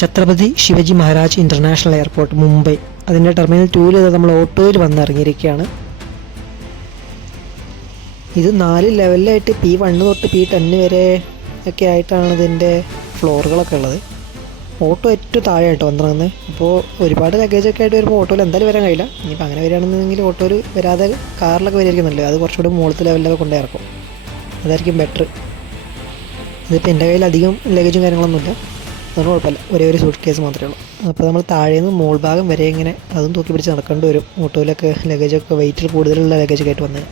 Chhatrapati Shivaji Maharaj international airport Mumbai. അതിന്റെ terminal ടൂവിൽ നമ്മൾ ഓട്ടോയിൽ വന്നിറങ്ങിയിരിക്കുകയാണ്. ഇത് നാല് ലെവലിലായിട്ട് പി വണ്ണ് തൊട്ട് പി ടെന്ന് വരെ ഒക്കെ ആയിട്ടാണ് ഇതിന്റെ ഫ്ലോറുകളൊക്കെ ഉള്ളത്. ഓട്ടോ ഏറ്റവും താഴെ ആയിട്ട് വന്നിറങ്ങുന്നത്. അപ്പോൾ ഒരുപാട് ലഗേജൊക്കെ ആയിട്ട് വരുമ്പോൾ ഓട്ടോയിൽ എന്തായാലും വരാൻ കഴിയില്ല. ഇനിയിപ്പോൾ അങ്ങനെ വരികയാണെന്നുണ്ടെങ്കിൽ ഓട്ടോയിൽ വരാതെ കാറിലൊക്കെ വരികയായിരിക്കും നല്ലത്. അത് കുറച്ചുകൂടി മുകളിലത്തെ ലെവലിലൊക്കെ കൊണ്ടേ ഇറക്കും. അതായിരിക്കും ബെറ്റർ ഇതിപ്പോൾ എന്റെ കയ്യിൽ അധികം ലഗേജും കാര്യങ്ങളൊന്നുമില്ല. അതൊന്നും കുഴപ്പമില്ല. ഒരേ ഒരു സൂട്ട് കേസ് മാത്രമേ ഉള്ളൂ. അപ്പോൾ നമ്മൾ താഴെ നിന്ന് മോൾ ഭാഗം വരെ ഇങ്ങനെ അതും തൂക്കി പിടിച്ച് നടക്കേണ്ടി വരും. ഓട്ടോയിലൊക്കെ ലഗേജൊക്കെ വെയിറ്റിൽ കൂടുതലുള്ള ലഗേജൊക്കെ ആയിട്ട് വന്നത്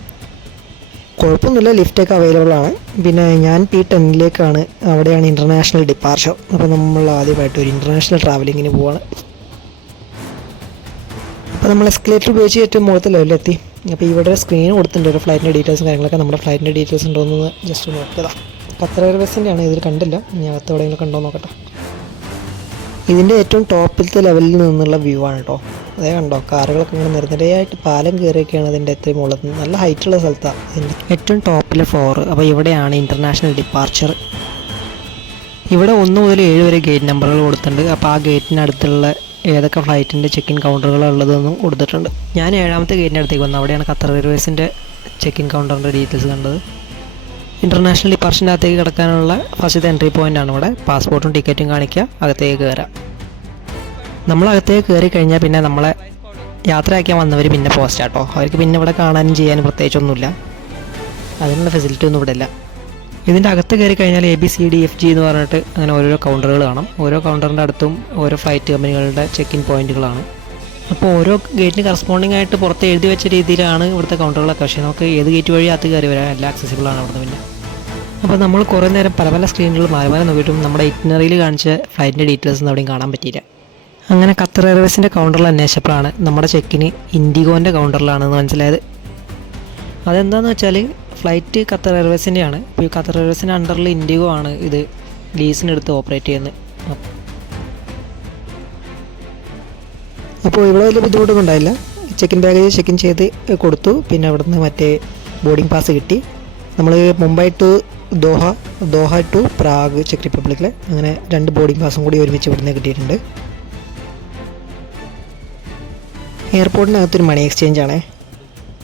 കുഴപ്പമൊന്നുമില്ല ലിഫ്റ്റൊക്കെ അവൈലബിൾ ആണ്. പിന്നെ ഞാൻ പി ടെന്നിലേക്കാണ് അവിടെയാണ് ഇന്റർനാഷണൽ ഡിപ്പാർച്ചർ അപ്പോൾ നമ്മൾ ആദ്യമായിട്ട് ഒരു ഇന്റർനാഷണൽ ട്രാവലിങ്ങിന് പോവാണ്. അപ്പോൾ നമ്മൾ എസ്കലേറ്റർ ഉപയോഗിച്ച് ഏറ്റവും മുകളിലത്തെ ലെവലിലെത്തി അപ്പോൾ ഇവിടെ സ്ക്രീൻ കൊടുത്തിട്ടുണ്ട് ഒരു ഫ്ലൈറ്റിന്റെ ഡീറ്റെയിൽസും കാര്യങ്ങളൊക്കെ. നമ്മുടെ ഫ്ലൈറ്റിന്റെ ഡീറ്റെയിൽസ് ഉണ്ടോ എന്ന് ജസ്റ്റ് ഖത്തർ എയർവേസിന്റെ ആണ് ഇതിൽ കണ്ടില്ല. ഞാൻ അകത്ത് എവിടെയെങ്കിലും കണ്ടോ നോക്കട്ടെ. ഇതിന്റെ ഏറ്റവും ടോപ്പിലത്തെ ലെവലിൽ നിന്നുള്ള വ്യൂ ആണ് കേട്ടോ അതേ കണ്ടോ? കാറുകളൊക്കെ ഇങ്ങനെ നിരനിരയായിട്ട് പാലം കയറിയൊക്കെയാണ് അതിന്റെ മുകളിൽ നല്ല നല്ല ഹൈറ്റുള്ള സ്ഥലത്താണ് ഇതിന്റെ ഏറ്റവും ടോപ്പിലെ ഫ്ലോർ അപ്പോൾ ഇവിടെയാണ് ഇന്റർനാഷണൽ ഡിപ്പാർച്ചർ ഇവിടെ ഒന്ന് മുതൽ ഏഴ് വരെ ഗേറ്റ് നമ്പറുകൾ കൊടുത്തിട്ടുണ്ട്. അപ്പോൾ ആ ഗേറ്റിനടുത്തുള്ള ഏതൊക്കെ ഫ്ലൈറ്റിന്റെ ചെക്ക് ഇൻ കൗണ്ടറുകൾ ഉള്ളതെന്നും കൊടുത്തിട്ടുണ്ട്. ഞാൻ ഏഴാമത്തെ ഗേറ്റിന്റെ അടുത്തേക്ക് വന്നു. അവിടെയാണ് ഖത്തർ എയർവേസിന്റെ ചെക്ക് ഇൻ കൗണ്ടറിന്റെ ഡീറ്റെയിൽസ് കണ്ടത്. ഇന്റർനാഷണൽ ഡിപ്പാർച്ചറിന്റെ അകത്തേക്ക് കിടക്കാനുള്ള ഫസ്റ്റ് എൻട്രി പോയിന്റ് ആണ് ഇവിടെ. പാസ്പോർട്ടും ടിക്കറ്റും കാണിക്കുക. അകത്തേക്ക് കയറാം നമ്മൾ അകത്തേക്ക് കയറി കഴിഞ്ഞാൽ പിന്നെ നമ്മളെ യാത്രയാക്കാൻ വന്നവർ പിന്നെ പോസ്റ്റ് ആട്ടോ അവർക്ക് പിന്നെ ഇവിടെ കാണാനും ചെയ്യാനും പ്രത്യേകിച്ചൊന്നുമില്ല. അതിനുള്ള ഫെസിലിറ്റി ഒന്നും ഇവിടെ ഇല്ല. ഇതിന്റെ അകത്ത് കയറി കഴിഞ്ഞാൽ A B C D F G എന്ന് പറഞ്ഞിട്ട് അങ്ങനെ ഓരോരോ കൗണ്ടറുകൾ കാണും. ഓരോ കൗണ്ടറിന്റെ അടുത്തും ഓരോ ഫ്ലൈറ്റ് കമ്പനികളുടെ ചെക്ക് ഇൻ പോയിന്റുകളാണ് അപ്പോൾ ഓരോ ഗേറ്റിന് കറസ്പോണ്ടിങ് ആയിട്ട് പുറത്ത് എഴുതി വെച്ച രീതിയിലാണ് ഇവിടുത്തെ കൗണ്ടറുകളൊക്കെ പക്ഷേ നമുക്ക് ഏത് ഗേറ്റ് വഴി അകത്ത് കയറി വരാം എല്ലാം accessible ആണ് അവിടുന്ന് പിന്നെ. അപ്പോൾ നമ്മൾ കുറേ നേരം പല പല സ്ക്രീനുകൾ മാറി മാറി നോക്കിയിട്ടും നമ്മുടെ ഇറ്റിനറിയിൽ കാണിച്ച ഫ്ലൈറ്റിന്റെ ഡീറ്റെയിൽസ് ഒന്നും അവിടെയും കാണാൻ പറ്റിയില്ല. അങ്ങനെ ഖത്തർ എയർവേസിന്റെ കൗണ്ടറിൽ അന്വേഷിച്ചപ്പോഴാണ് നമ്മുടെ ചെക്കിന് ഇൻഡിഗോന്റെ കൗണ്ടറിലാണെന്ന് മനസ്സിലായത്. അതെന്താന്ന് വെച്ചാൽ ഫ്ലൈറ്റ് ഖത്തർ എയർവേസിന്റെയാണ് ഇപ്പോൾ ഈ ഖത്തർ എയർവേസിന്റെ അണ്ടറിൽ ഇൻഡിഗോ ആണ് ഇത് ലീസിനെടുത്ത് ഓപ്പറേറ്റ് ചെയ്യുന്നത്. അപ്പോൾ ഇവിടെ വലിയ ബുദ്ധിമുട്ടൊന്നും ഉണ്ടായില്ല. ചെക്കിൻ ബാഗേജ് ചെക്കിൻ ചെയ്ത് കൊടുത്തു. പിന്നെ അവിടുന്ന് മറ്റേ ബോർഡിംഗ് പാസ് കിട്ടി. നമ്മൾ Mumbai to Doha Doha to Prague check റിപ്പബ്ലിക്കിൽ അങ്ങനെ രണ്ട് ബോർഡിംഗ് പാസും കൂടി ഒരുമിച്ച് ഇവിടുന്ന് കിട്ടിയിട്ടുണ്ട്. എയർപോർട്ടിനകത്തൊരു മണി എക്സ്ചേഞ്ച് ആണ്.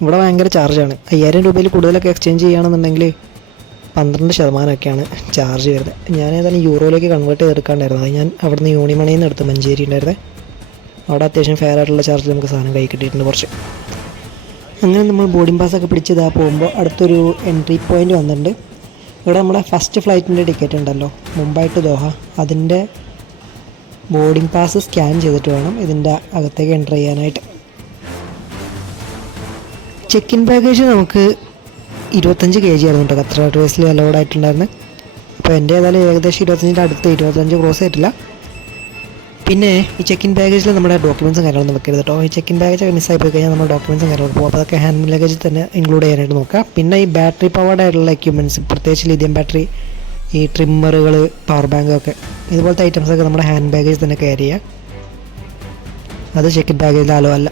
ഇവിടെ ഭയങ്കര ചാർജാണ് അയ്യായിരം രൂപയിൽ കൂടുതലൊക്കെ എക്സ്ചേഞ്ച് ചെയ്യുകയാണെന്നുണ്ടെങ്കിൽ പന്ത്രണ്ട് ശതമാനമൊക്കെയാണ് ചാർജ് വരുന്നത്. ഞാൻ ഏതായാലും യൂറോയിലേക്ക് കൺവേർട്ട് ചെയ്തെടുക്കാണ്ടായിരുന്നു. അത് ഞാൻ അവിടുന്ന് യൂണിമണിയിൽ നിന്ന് എടുത്ത് മഞ്ചേരി ഉണ്ടായിരുന്നത് അവിടെ അത്യാവശ്യം ഫെയർ ആയിട്ടുള്ള ചാർജിൽ നമുക്ക് സാധനം കൈ കിട്ടിയിട്ടുണ്ട് കുറച്ച്. അങ്ങനെ നമ്മൾ ബോർഡിംഗ് പാസ്സൊക്കെ ഒക്കെ പിടിച്ച് ഇതാ പോകുമ്പോൾ അടുത്തൊരു എൻട്രി പോയിന്റ് വന്നിട്ടുണ്ട്. ഇവിടെ നമ്മുടെ ഫസ്റ്റ് ഫ്ലൈറ്റിന്റെ ടിക്കറ്റ് ഉണ്ടല്ലോ മുംബൈ ടു ദോഹ. അതിന്റെ ബോർഡിംഗ് പാസ് സ്കാൻ ചെയ്തിട്ട് വേണം ഇതിന്റെ അകത്തേക്ക് എന്റർ ചെയ്യാനായിട്ട്. ചെക്ക് ഇൻ ബാഗേജ് നമുക്ക് ഇരുപത്തഞ്ച് കെ ജി ആയിരുന്നു കേട്ടോ ഖത്തർ എയർവേസിൽ അലോഡ് ആയിട്ടുണ്ടായിരുന്നത് അപ്പോൾ എന്റെ ഏതായാലും ഏകദേശം ഇരുപത്തഞ്ചിന്റെ അടുത്ത് ഇരുപത്തഞ്ച് ക്രോസ് ആയിട്ടില്ല. പിന്നെ ഈ ചെക്ക് ഇൻ ബാഗേജിൽ നമ്മുടെ ഡോക്യുമെൻസും കാര്യങ്ങളൊന്നും വെക്കരുത് കേട്ടോ ഈ ചെക്ക് ഇൻ ബാഗേജ് മിസ്സായി പോയി കഴിഞ്ഞാൽ നമ്മൾ ഡോക്യുമെൻസും കാര്യങ്ങളും പോകും അപ്പോൾ അതൊക്കെ ഹാൻഡ് ലഗേജിൽ തന്നെ ഇൻക്ലൂഡ് ചെയ്യാനായിട്ട് നോക്കുക പിന്നെ ഈ ബാറ്ററി പവർഡ് ആയിട്ടുള്ള എക്യുപ്മെന്റ്സ് പ്രത്യേകിച്ച് ലിഥിയം ബാറ്ററി ഈ ട്രിമ്മറുകൾ പവർ ബാങ്ക് ഒക്കെ. ഇതുപോലത്തെ ഐറ്റംസ് ഒക്കെ നമ്മുടെ ഹാൻഡ് ബാഗേജ് തന്നെ ക്യാരി ചെയ്യുക അത് ചെക്ക് ഇൻ ബാഗേജിൽ ആലോ അല്ല.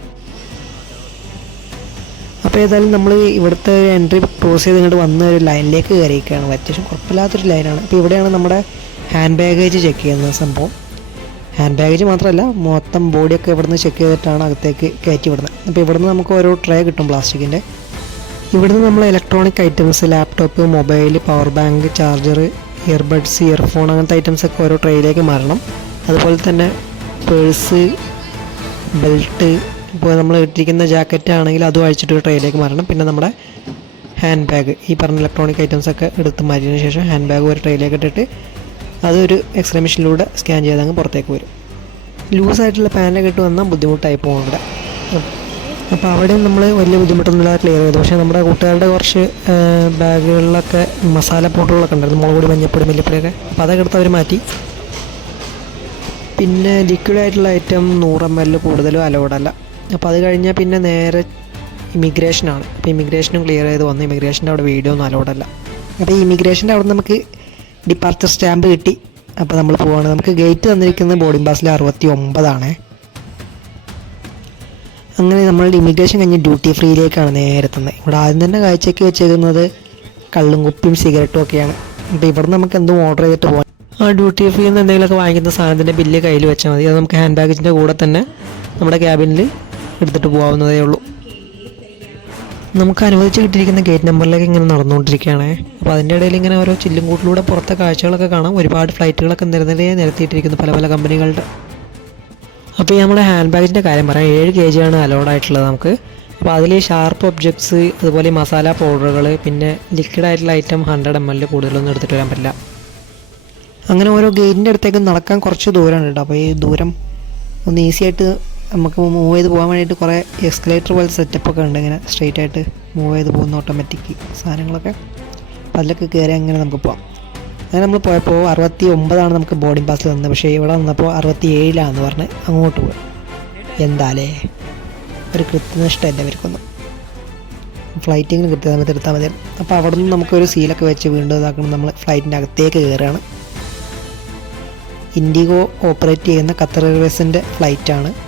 അപ്പോൾ ഏതായാലും നമ്മൾ ഇവിടുത്തെ എൻട്രി ക്രോസ് ചെയ്ത് ഇങ്ങോട്ട് വന്ന ഒരു ലൈനിലേക്ക് കയറിയിരിക്കുകയാണ്. അത്യാവശ്യം കുഴപ്പമില്ലാത്തൊരു ലൈനാണ് അപ്പോൾ ഇവിടെയാണ് നമ്മുടെ ഹാൻഡ് ബാഗേജ് ചെക്ക് ചെയ്യുന്ന സംഭവം. ഹാൻഡ് ബാഗേജ് മാത്രമല്ല മൊത്തം ബോഡിയൊക്കെ ഇവിടുന്ന് ചെക്ക് ചെയ്തിട്ടാണ് അകത്തേക്ക് കയറ്റി വിടുന്നത്. അപ്പോൾ ഇവിടുന്ന് നമുക്ക് ഓരോ ട്രേ കിട്ടും പ്ലാസ്റ്റിക്കിന്റെ ഇവിടുന്ന് നമ്മൾ electronic items laptop mobile power bank charger earbuds earphone അങ്ങനത്തെ ഐറ്റംസ് ഒക്കെ ഓരോ ട്രേയിലേക്ക് മാറണം. അതുപോലെ തന്നെ പേഴ്സ് ബെൽറ്റ് ഇപ്പോൾ നമ്മൾ ഇട്ടിരിക്കുന്ന ജാക്കറ്റ് ആണെങ്കിൽ അതും അഴിച്ചിട്ട് ഒരു ട്രേയിലേക്ക് മാറണം. പിന്നെ നമ്മുടെ ഹാൻഡ് ബാഗ് ഈ പറഞ്ഞ ഇലക്ട്രോണിക് ഐറ്റംസ് ഒക്കെ എടുത്ത് മാറ്റിയതിന് ശേഷം ഹാൻഡ് ബാഗ് ഒരു ട്രേയിലേക്ക് ഇട്ടിട്ട് അതൊരു എക്സ്റേ മെഷീനിലൂടെ സ്കാൻ ചെയ്ത് അങ്ങ് പുറത്തേക്ക് വരും. ലൂസായിട്ടുള്ള പാനലൊക്കെ ഇട്ട് വന്നാൽ ബുദ്ധിമുട്ടായി പോകും ഇവിടെ അപ്പോൾ അവിടെ നമ്മൾ വലിയ ബുദ്ധിമുട്ടൊന്നുമില്ലാതെ ക്ലിയർ ചെയ്തു. പക്ഷേ നമ്മുടെ കൂട്ടുകാരുടെ കുറച്ച് ബാഗുകളിലൊക്കെ മസാല പൊട്ടുകളൊക്കെ ഉണ്ടായിരുന്നു. മുളക് പൊടി മഞ്ഞപ്പൊടി മല്ലിപ്പൊടിയൊക്കെ. അപ്പോൾ അതൊക്കെ എടുത്ത് അവർ മാറ്റി. പിന്നെ ലിക്വിഡ് ആയിട്ടുള്ള ഐറ്റം നൂറ് എം എൽ കൂടുതലും അലൗഡ് അപ്പോൾ അത് കഴിഞ്ഞാൽ പിന്നെ നേരെ ഇമിഗ്രേഷനാണ് അപ്പോൾ ഇമിഗ്രേഷനും ക്ലിയർ ചെയ്ത് വന്നു. ഇമിഗ്രേഷന്റെ അവിടെ വീഡിയോ ഒന്നും അലൗഡ് അപ്പോൾ ഈ ഇമിഗ്രേഷന്റെ അവിടെ നമുക്ക് ഡിപ്പാർച്ചർ സ്റ്റാമ്പ് കിട്ടി. അപ്പോൾ നമ്മൾ പോവാണ്. നമുക്ക് ഗേറ്റ് തന്നിരിക്കുന്നത് ബോർഡിംഗ് പാസിൽ അറുപത്തി ഒമ്പതാണ് അങ്ങനെ നമ്മളുടെ ഇമിഗ്രേഷൻ കഴിഞ്ഞ് ഡ്യൂട്ടി ഫ്രീയിലേക്കാണ് നേരെ ഇവിടെ ആദ്യം തന്നെ കാഴ്ചയ്ക്ക് വെച്ചേക്കുന്നത് കള്ളും കുപ്പിയും സിഗരറ്റും ഒക്കെയാണ്. അപ്പോൾ ഇവിടെ നമുക്ക് എന്തും ഓർഡർ ചെയ്തിട്ട് പോകാം ആ ഡ്യൂട്ടി ഫ്രീ നിന്ന് എന്തെങ്കിലുമൊക്കെ വാങ്ങിക്കുന്ന സാധനത്തിന്റെ ബില്ല് കയ്യിൽ വെച്ചാൽ മതി. അത് നമുക്ക് ഹാൻഡ് ബാഗേജിന്റെ കൂടെ തന്നെ നമ്മുടെ ക്യാബിനിൽ എടുത്തിട്ട് പോകാവുന്നതേ ഉള്ളൂ. നമുക്ക് അനുവദിച്ച് കിട്ടിയിരിക്കുന്ന ഗേറ്റ് നമ്പറിലേക്ക് ഇങ്ങനെ നടന്നുകൊണ്ടിരിക്കുകയാണ്. അപ്പോൾ അതിന്റെ ഇടയിൽ ഇങ്ങനെ ഓരോ ചില്ലും കൂട്ടിലൂടെ പുറത്തെ കാഴ്ചകളൊക്കെ കാണാം. ഒരുപാട് ഫ്ലൈറ്റുകളൊക്കെ നിരനിരയെ നിരത്തിയിട്ടിരിക്കുന്നു പല പല കമ്പനികളുടെ. അപ്പോൾ ഈ നമ്മുടെ ഹാൻഡ് ബാഗിന്റെ കാര്യം പറയാം. ഏഴ് കെ ജിയാണ് അലോഡ് ആയിട്ടുള്ളത് നമുക്ക്. അപ്പോൾ അതിൽ ഷാർപ്പ് ഒബ്ജക്ട്സ് അതുപോലെ മസാല പൗഡറുകൾ പിന്നെ ലിക്വിഡ് ആയിട്ടുള്ള ഐറ്റം ഹൺഡ്രഡ് എം എൽ കൂടുതലൊന്നും എടുത്തിട്ട് വരാൻ പറ്റില്ല. അങ്ങനെ ഓരോ ഗേറ്റിന്റെ അടുത്തേക്ക് നടക്കാൻ കുറച്ച് ദൂരമാണ് കേട്ടോ അപ്പോൾ ഈ ദൂരം ഒന്ന് ഈസി ആയിട്ട് നമുക്ക് മൂവ് ചെയ്ത് പോകാൻ വേണ്ടിയിട്ട് കുറേ എസ്കലേറ്റർ പോലെ സെറ്റപ്പ് ഒക്കെ ഉണ്ട്. ഇങ്ങനെ സ്ട്രെയിറ്റ് ആയിട്ട് മൂവ് ചെയ്ത് പോകുന്ന ഓട്ടോമാറ്റിക് സാധനങ്ങളൊക്കെ. അതിലൊക്കെ കയറി അങ്ങനെ നമുക്ക് പോകാം അങ്ങനെ നമ്മൾ പോയപ്പോൾ അറുപത്തി ഒമ്പതാണ് നമുക്ക് ബോർഡിംഗ് പാസ് തന്നത്. പക്ഷേ ഇവിടെ വന്നപ്പോൾ അറുപത്തി ഏഴിലാണെന്ന് പറഞ്ഞ് അങ്ങോട്ട് പോയി. എന്താലേ? ഒരു കൃത്യനിഷ്ഠ എന്റെ അവർക്കൊന്നും ഫ്ലൈറ്റിങ്ങിന് നമുക്ക് എടുത്താൽ മതി. അപ്പോൾ അവിടെ നിന്ന് നമുക്കൊരു സീലൊക്കെ വെച്ച് വീണ്ടും ഇതാക്കണം. നമ്മൾ ഫ്ലൈറ്റിന്റെ അകത്തേക്ക് കയറുകയാണ് ഇൻഡിഗോ ഓപ്പറേറ്റ് ചെയ്യുന്ന ഖത്തർ എയർവേസിന്റെ ഫ്ലൈറ്റാണ്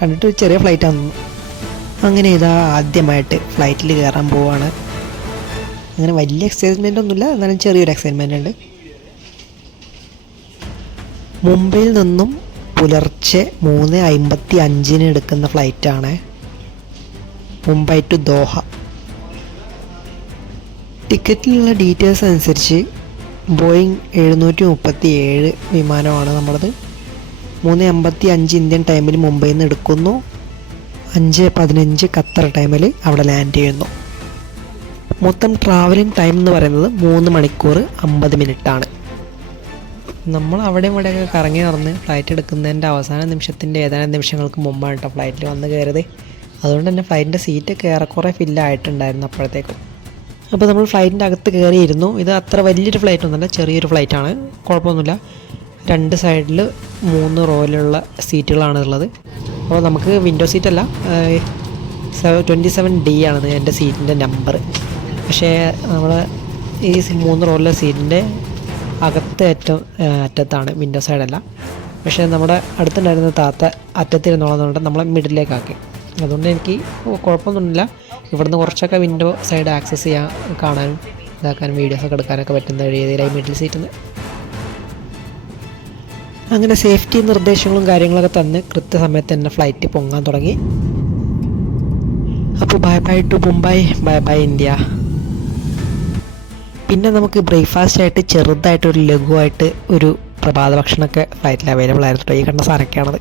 കണ്ടിട്ട് ചെറിയ ചെറിയ ഫ്ലൈറ്റാണ് അങ്ങനെ ഇതാ ആദ്യമായിട്ട് ഫ്ലൈറ്റിൽ കയറാൻ പോവാണ്. അങ്ങനെ വലിയ എക്സൈറ്റ്മെന്റ് ഒന്നുമില്ല എന്നാലും ചെറിയൊരു എക്സൈറ്റ്മെന്റ് ഉണ്ട്. മുംബൈയിൽ നിന്നും പുലർച്ചെ മൂന്ന് അമ്പത്തി അഞ്ചിന് എടുക്കുന്ന ഫ്ലൈറ്റാണ് മുംബൈ ടു ദോഹ. ടിക്കറ്റിലുള്ള ഡീറ്റെയിൽസ് അനുസരിച്ച് ബോയിങ് എഴുന്നൂറ്റി മുപ്പത്തി ഏഴ് വിമാനമാണ് നമ്മളത് മൂന്ന് അമ്പത്തി അഞ്ച് ഇന്ത്യൻ ടൈമിൽ മുംബൈയിൽ നിന്ന് എടുക്കുന്നു. അഞ്ച് പതിനഞ്ച് ഖത്തർ ടൈമിൽ അവിടെ ലാൻഡ് ചെയ്യുന്നു. മൊത്തം ട്രാവലിംഗ് ടൈം എന്ന് പറയുന്നത് മൂന്ന് മണിക്കൂർ അമ്പത് മിനിറ്റാണ്. നമ്മൾ അവിടെ ഇവിടെയൊക്കെ കറങ്ങി നടന്ന് ഫ്ലൈറ്റ് എടുക്കുന്നതിന്റെ അവസാന നിമിഷത്തിന്റെ ഏതാനും നിമിഷങ്ങൾക്ക് മുമ്പാണ് കേട്ടോ ഫ്ലൈറ്റിൽ വന്ന് കയറിയത്. അതുകൊണ്ട് തന്നെ ഫ്ലൈറ്റിന്റെ സീറ്റൊക്കെ ഏറെക്കുറെ ഫില്ലായിട്ടുണ്ടായിരുന്നു അപ്പോഴത്തേക്കും. അപ്പോൾ നമ്മൾ ഫ്ലൈറ്റിന്റെ അകത്ത് കയറിയിരുന്നു. ഇത് അത്ര വലിയൊരു ഫ്ലൈറ്റ് ഒന്നുമല്ല ചെറിയൊരു ഫ്ലൈറ്റാണ് കുഴപ്പമൊന്നുമില്ല. രണ്ട് സൈഡിൽ മൂന്ന് റോയിലുള്ള സീറ്റുകളാണ് ഉള്ളത്. അപ്പോൾ നമുക്ക് വിൻഡോ സീറ്റല്ല ട്വന്റി സെവൻ ഡി ആണ് എന്റെ സീറ്റിന്റെ നമ്പർ പക്ഷേ നമ്മൾ ഈ മൂന്ന് റോയിലെ സീറ്റിന്റെ അകത്തെ ഏറ്റവും അറ്റത്താണ് വിൻഡോ സൈഡല്ല പക്ഷേ നമ്മുടെ അടുത്തുണ്ടായിരുന്ന താത്ത അറ്റത്തിരുന്നോളന്നുകൊണ്ട് നമ്മളെ മിഡിലേക്കാക്കി അതുകൊണ്ട് എനിക്ക് കുഴപ്പമൊന്നുമില്ല. ഇവിടുന്ന് കുറച്ചൊക്കെ വിൻഡോ സൈഡ് ആക്സസ് ചെയ്യാൻ കാണാനും ഇതാക്കാനും വീഡിയോസൊക്കെ എടുക്കാനൊക്കെ പറ്റുന്ന രീതിയിലായി മിഡിൽ സീറ്റിൽ നിന്ന് അങ്ങനെ സേഫ്റ്റി നിർദ്ദേശങ്ങളും കാര്യങ്ങളൊക്കെ തന്ന് കൃത്യസമയത്ത് തന്നെ ഫ്ലൈറ്റ് പൊങ്ങാൻ തുടങ്ങി. അപ്പോൾ bye bye to Mumbai bye bye India പിന്നെ നമുക്ക് ബ്രേക്ക്ഫാസ്റ്റ് ആയിട്ട് ചെറുതായിട്ട് ഒരു ലഘുവായിട്ട് ഒരു പ്രഭാത ഭക്ഷണമൊക്കെ ഫ്ലൈറ്റിൽ അവൈലബിൾ ആയിരുന്നു. ഈ കണ്ട സാധനമൊക്കെയാണത്.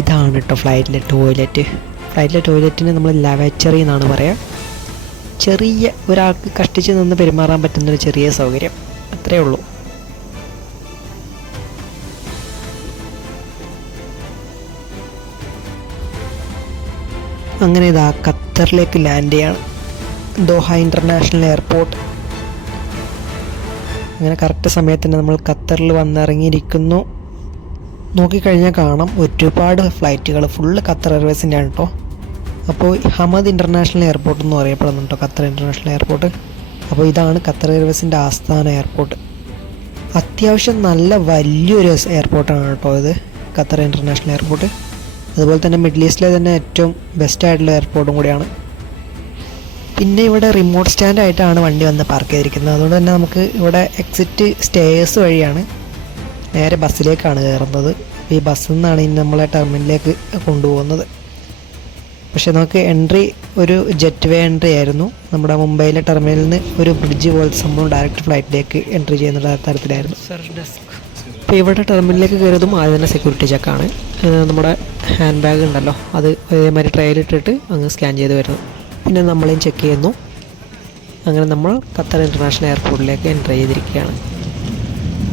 ഇതാണ് കേട്ടോ ഫ്ലൈറ്റിലെ ടോയ്ലറ്റ് ഫ്ലൈറ്റിലെ ടോയ്ലറ്റിന് നമ്മൾ ലവച്ചറി എന്നാണ് പറയുക ചെറിയ ഒരാൾക്ക് കഷ്ടിച്ച് നിന്ന് പെരുമാറാൻ പറ്റുന്നൊരു ചെറിയ സൗകര്യം. അത്രേ ഉള്ളൂ. അങ്ങനെ ഇതാ ഖത്തറിലേക്ക് ലാൻഡ് ചെയ്യാണ്. ദോഹ ഇന്റർനാഷണൽ എയർപോർട്ട് അങ്ങനെ കറക്റ്റ് സമയത്തിന് നമ്മൾ ഖത്തറിൽ വന്നിറങ്ങിയിരിക്കുന്നു. നോക്കിക്കഴിഞ്ഞാൽ കാണാം ഒരുപാട് ഫ്ലൈറ്റുകൾ ഫുള്ള് ഖത്തർ എയർവേസിന്റെ ആണ് കേട്ടോ അപ്പോൾ ഹമദ് ഇന്റർനാഷണൽ എയർപോർട്ട് എന്ന് പറയപ്പെടുന്നുണ്ട് കേട്ടോ ഖത്തർ ഇന്റർനാഷണൽ എയർപോർട്ട് അപ്പോൾ ഇതാണ് ഖത്തർ എയർവേസിന്റെ ആസ്ഥാന എയർപോർട്ട് അത്യാവശ്യം നല്ല വലിയൊരു എയർപോർട്ടാണ് കേട്ടോ ഇത് ഖത്തർ ഇന്റർനാഷണൽ എയർപോർട്ട് അതുപോലെ തന്നെ മിഡിൽ ഈസ്റ്റിലെ തന്നെ ഏറ്റവും ബെസ്റ്റ് ആയിട്ടുള്ള എയർപോർട്ടും കൂടിയാണ്. പിന്നെ ഇവിടെ റിമോട്ട് സ്റ്റാൻഡ് ആയിട്ടാണ് വണ്ടി വന്ന് പാർക്ക് ചെയ്തിരിക്കുന്നത്. അതുകൊണ്ട് തന്നെ നമുക്ക് ഇവിടെ എക്സിറ്റ് സ്റ്റേയേഴ്സ് വഴിയാണ് നേരെ ബസ്സിലേക്കാണ് കയറുന്നത്. ഈ ബസ്സിൽ നിന്നാണ് ഇനി നമ്മളെ ടെർമിനലിലേക്ക് കൊണ്ടുപോകുന്നത്. പക്ഷെ നമുക്ക് എൻട്രി ഒരു ജെറ്റ് വേ എൻട്രി ആയിരുന്നു. നമ്മുടെ മുംബൈയിലെ ടെർമിനലിൽ നിന്ന് ഒരു ബ്രിഡ്ജ് പോലത്തെ സംഭവം ഡയറക്റ്റ് ഫ്ലൈറ്റിലേക്ക് എൻട്രി ചെയ്യുന്ന തരത്തിലായിരുന്നു. അപ്പോൾ ഇവിടെ ടെർമിനലിലേക്ക് കയറിയതും ആദ്യം തന്നെ സെക്യൂരിറ്റി ചെക്കാണ് നമ്മുടെ ഹാൻഡ് ബാഗ് ഉണ്ടല്ലോ അത് അതേമാതിരി ട്രയലിട്ടിട്ട് അങ്ങ് സ്കാൻ ചെയ്ത് വരുന്നു. പിന്നെ നമ്മളെയും ചെക്ക് ചെയ്യുന്നു. അങ്ങനെ നമ്മൾ ഖത്തർ ഇന്റർനാഷണൽ എയർപോർട്ടിലേക്ക് എന്റർ ചെയ്തിരിക്കുകയാണ്.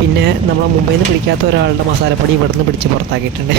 പിന്നെ നമ്മളെ മുംബൈയിൽ നിന്ന് പിടിക്കാത്ത ഒരാളുടെ മസാലപ്പൊടി ഇവിടെ നിന്ന് പിടിച്ച് പുറത്താക്കിയിട്ടുണ്ട്.